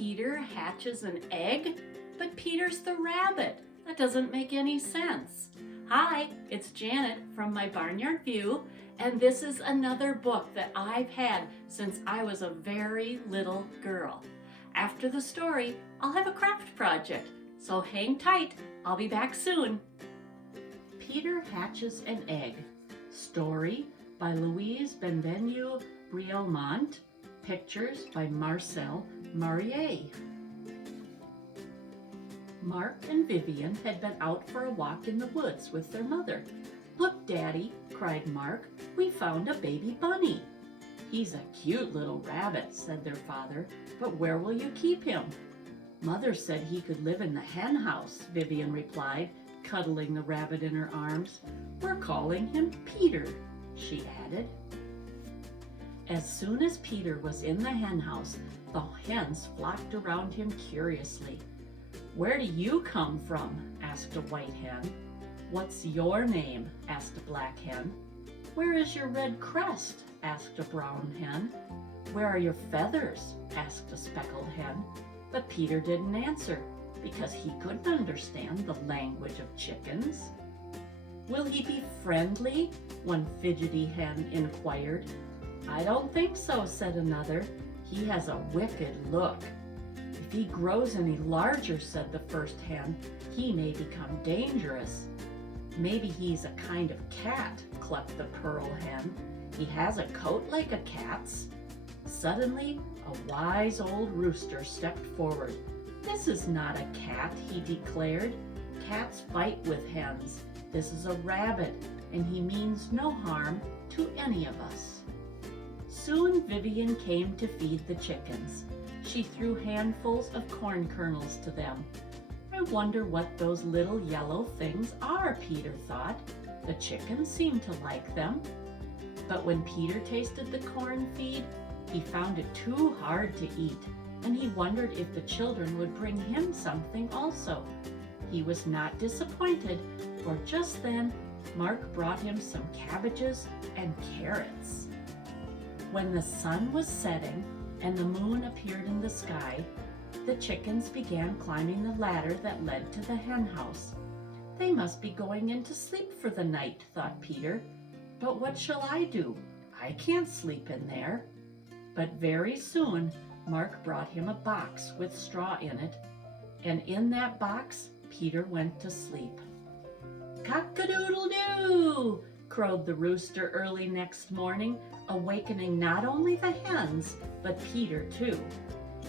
Peter hatches an egg, but Peter's the rabbit. That doesn't make any sense. Hi, it's Janet from My Barnyard View, and this is another book that I've had since I was a very little girl. After the story, I'll have a craft project, so hang tight, I'll be back soon. Peter Hatches an Egg. Story by Louise Benvenue Brielmont. Pictures by Marcel Marier. Mark and Vivian had been out for a walk in the woods with their mother. "Look, Daddy," cried Mark, "we found a baby bunny." "He's a cute little rabbit," said their father, "but where will you keep him?" "Mother said he could live in the hen house," Vivian replied, cuddling the rabbit in her arms. "We're calling him Peter," she added. As soon as Peter was in the hen house, the hens flocked around him curiously. "Where do you come from?" asked a white hen. "What's your name?" asked a black hen. "Where is your red crest?" asked a brown hen. "Where are your feathers?" asked a speckled hen. But Peter didn't answer because he couldn't understand the language of chickens. "Will he be friendly?" one fidgety hen inquired. "I don't think so," said another. "He has a wicked look." "If he grows any larger," said the first hen, "he may become dangerous." "Maybe he's a kind of cat," clucked the pearl hen. "He has a coat like a cat's." Suddenly, a wise old rooster stepped forward. "This is not a cat," he declared. "Cats fight with hens. This is a rabbit, and he means no harm to any of us." Soon Vivian came to feed the chickens. She threw handfuls of corn kernels to them. "I wonder what those little yellow things are," Peter thought. "The chickens seem to like them." But when Peter tasted the corn feed, he found it too hard to eat, and he wondered if the children would bring him something also. He was not disappointed, for just then Mark brought him some cabbages and carrots. When the sun was setting and the moon appeared in the sky, the chickens began climbing the ladder that led to the hen house. "They must be going in to sleep for the night," thought Peter. "But what shall I do? I can't sleep in there." But very soon Mark brought him a box with straw in it, and in that box Peter went to sleep. "Cock-a-doodle-doo!" crowed the rooster early next morning, awakening not only the hens, but Peter too.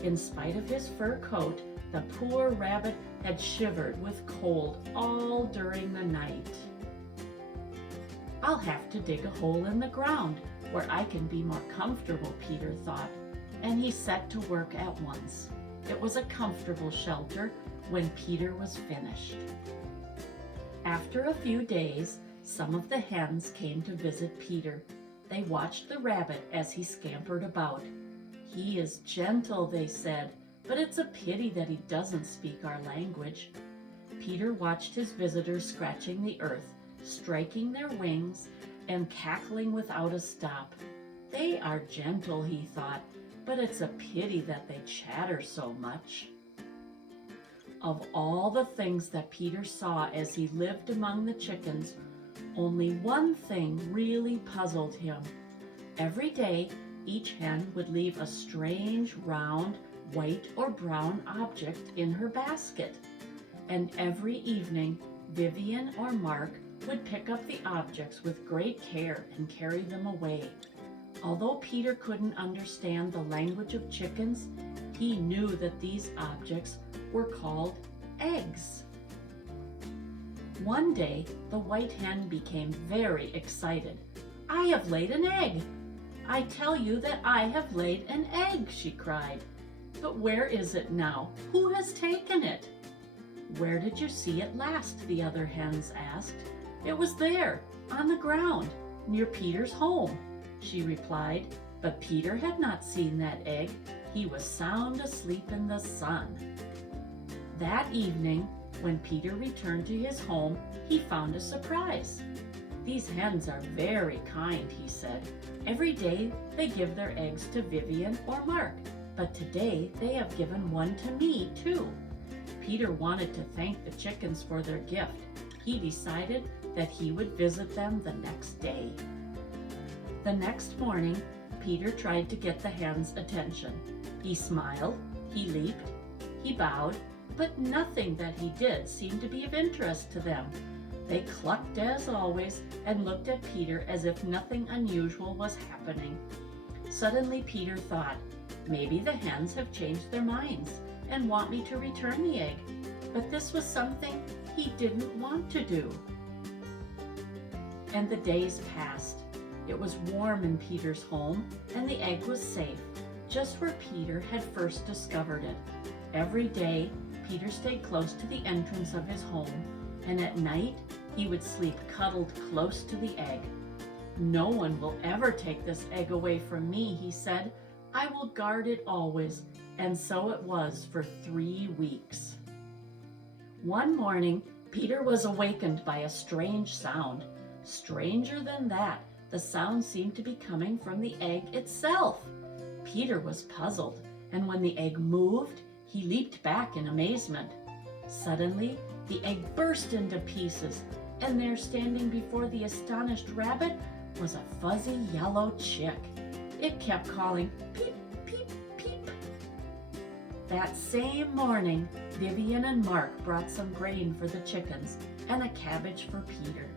In spite of his fur coat, the poor rabbit had shivered with cold all during the night. "I'll have to dig a hole in the ground where I can be more comfortable," Peter thought, and he set to work at once. It was a comfortable shelter when Peter was finished. After a few days, some of the hens came to visit Peter. They watched the rabbit as he scampered about. "He is gentle," they said, "but it's a pity that he doesn't speak our language." Peter watched his visitors scratching the earth, striking their wings, and cackling without a stop. "They are gentle," he thought, "but it's a pity that they chatter so much." Of all the things that Peter saw as he lived among the chickens, only one thing really puzzled him. Every day, each hen would leave a strange, round, white or brown object in her basket. And every evening, Vivian or Mark would pick up the objects with great care and carry them away. Although Peter couldn't understand the language of chickens, he knew that these objects were called eggs. One day, the white hen became very excited. "I have laid an egg! I tell you that I have laid an egg!" she cried. "But where is it now? Who has taken it?" "Where did you see it last?" the other hens asked. "It was there, on the ground, near Peter's home," she replied. But Peter had not seen that egg. He was sound asleep in the sun. That evening, when Peter returned to his home, he found a surprise. "These hens are very kind," he said. "Every day they give their eggs to Vivian or Mark, but today they have given one to me too. Peter wanted to thank the chickens for their gift. He decided that he would visit them the next day. The next morning, Peter tried to get the hens' attention. He smiled, he leaped, he bowed, but nothing that he did seemed to be of interest to them. They clucked as always and looked at Peter as if nothing unusual was happening. Suddenly Peter thought, maybe the hens have changed their minds and want me to return the egg. But this was something he didn't want to do. And the days passed. It was warm in Peter's home, and the egg was safe, just where Peter had first discovered it. Every day, Peter stayed close to the entrance of his home, and at night, he would sleep cuddled close to the egg. "No one will ever take this egg away from me," he said. "I will guard it always." And so it was for 3 weeks. One morning, Peter was awakened by a strange sound. Stranger than that, the sound seemed to be coming from the egg itself. Peter was puzzled, and when the egg moved, he leaped back in amazement. Suddenly, the egg burst into pieces, and there standing before the astonished rabbit was a fuzzy yellow chick. It kept calling, "Peep, peep, peep." That same morning, Vivian and Mark brought some grain for the chickens and a cabbage for Peter.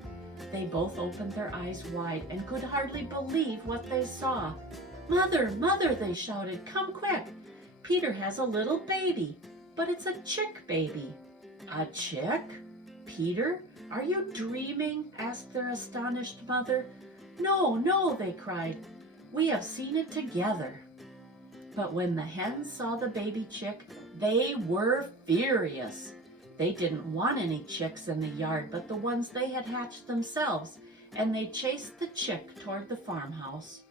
They both opened their eyes wide and could hardly believe what they saw. "Mother, Mother," they shouted, "come quick! Peter has a little baby, but it's a chick baby." "A chick? Peter, are you dreaming?" asked their astonished mother. "No, no," they cried. "We have seen it together." But when the hens saw the baby chick, they were furious. They didn't want any chicks in the yard but the ones they had hatched themselves, and they chased the chick toward the farmhouse.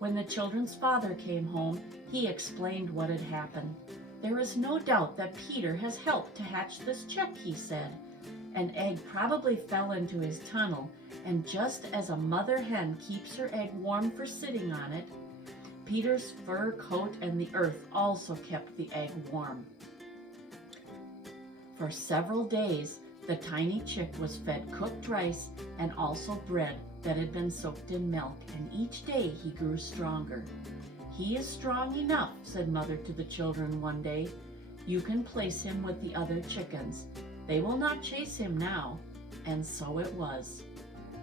When the children's father came home, he explained what had happened. "There is no doubt that Peter has helped to hatch this chick," he said. An egg probably fell into his tunnel, and just as a mother hen keeps her egg warm for sitting on it, Peter's fur coat and the earth also kept the egg warm. For several days, the tiny chick was fed cooked rice and also bread that had been soaked in milk, and each day he grew stronger. "He is strong enough," said Mother to the children one day. "You can place him with the other chickens. They will not chase him now." And so it was.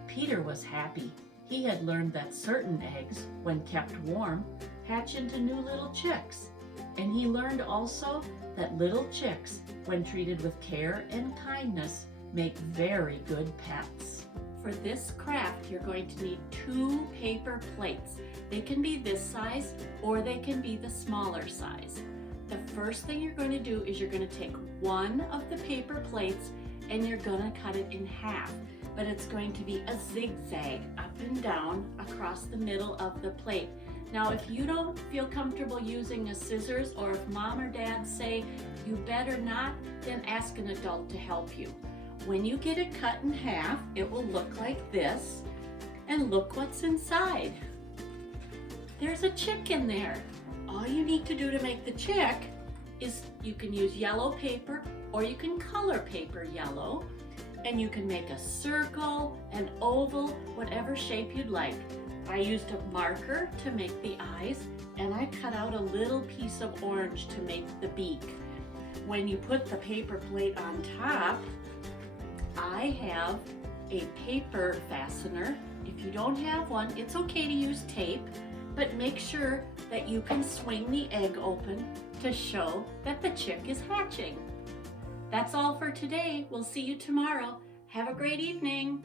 Peter was happy. He had learned that certain eggs, when kept warm, hatch into new little chicks. And he learned also that little chicks, when treated with care and kindness, make very good pets. For this craft, you're going to need 2 paper plates. They can be this size or they can be the smaller size. The first thing you're going to do is you're going to take one of the paper plates and you're going to cut it in half. But it's going to be a zigzag up and down across the middle of the plate. Now, if you don't feel comfortable using a scissors, or if mom or dad say you better not, then ask an adult to help you. When you get it cut in half, it will look like this, and look what's inside. There's a chick in there. All you need to do to make the chick is you can use yellow paper or you can color paper yellow, and you can make a circle, an oval, whatever shape you'd like. I used a marker to make the eyes, and I cut out a little piece of orange to make the beak. When you put the paper plate on top, I have a paper fastener. If you don't have one, it's okay to use tape, but make sure that you can swing the egg open to show that the chick is hatching. That's all for today. We'll see you tomorrow. Have a great evening.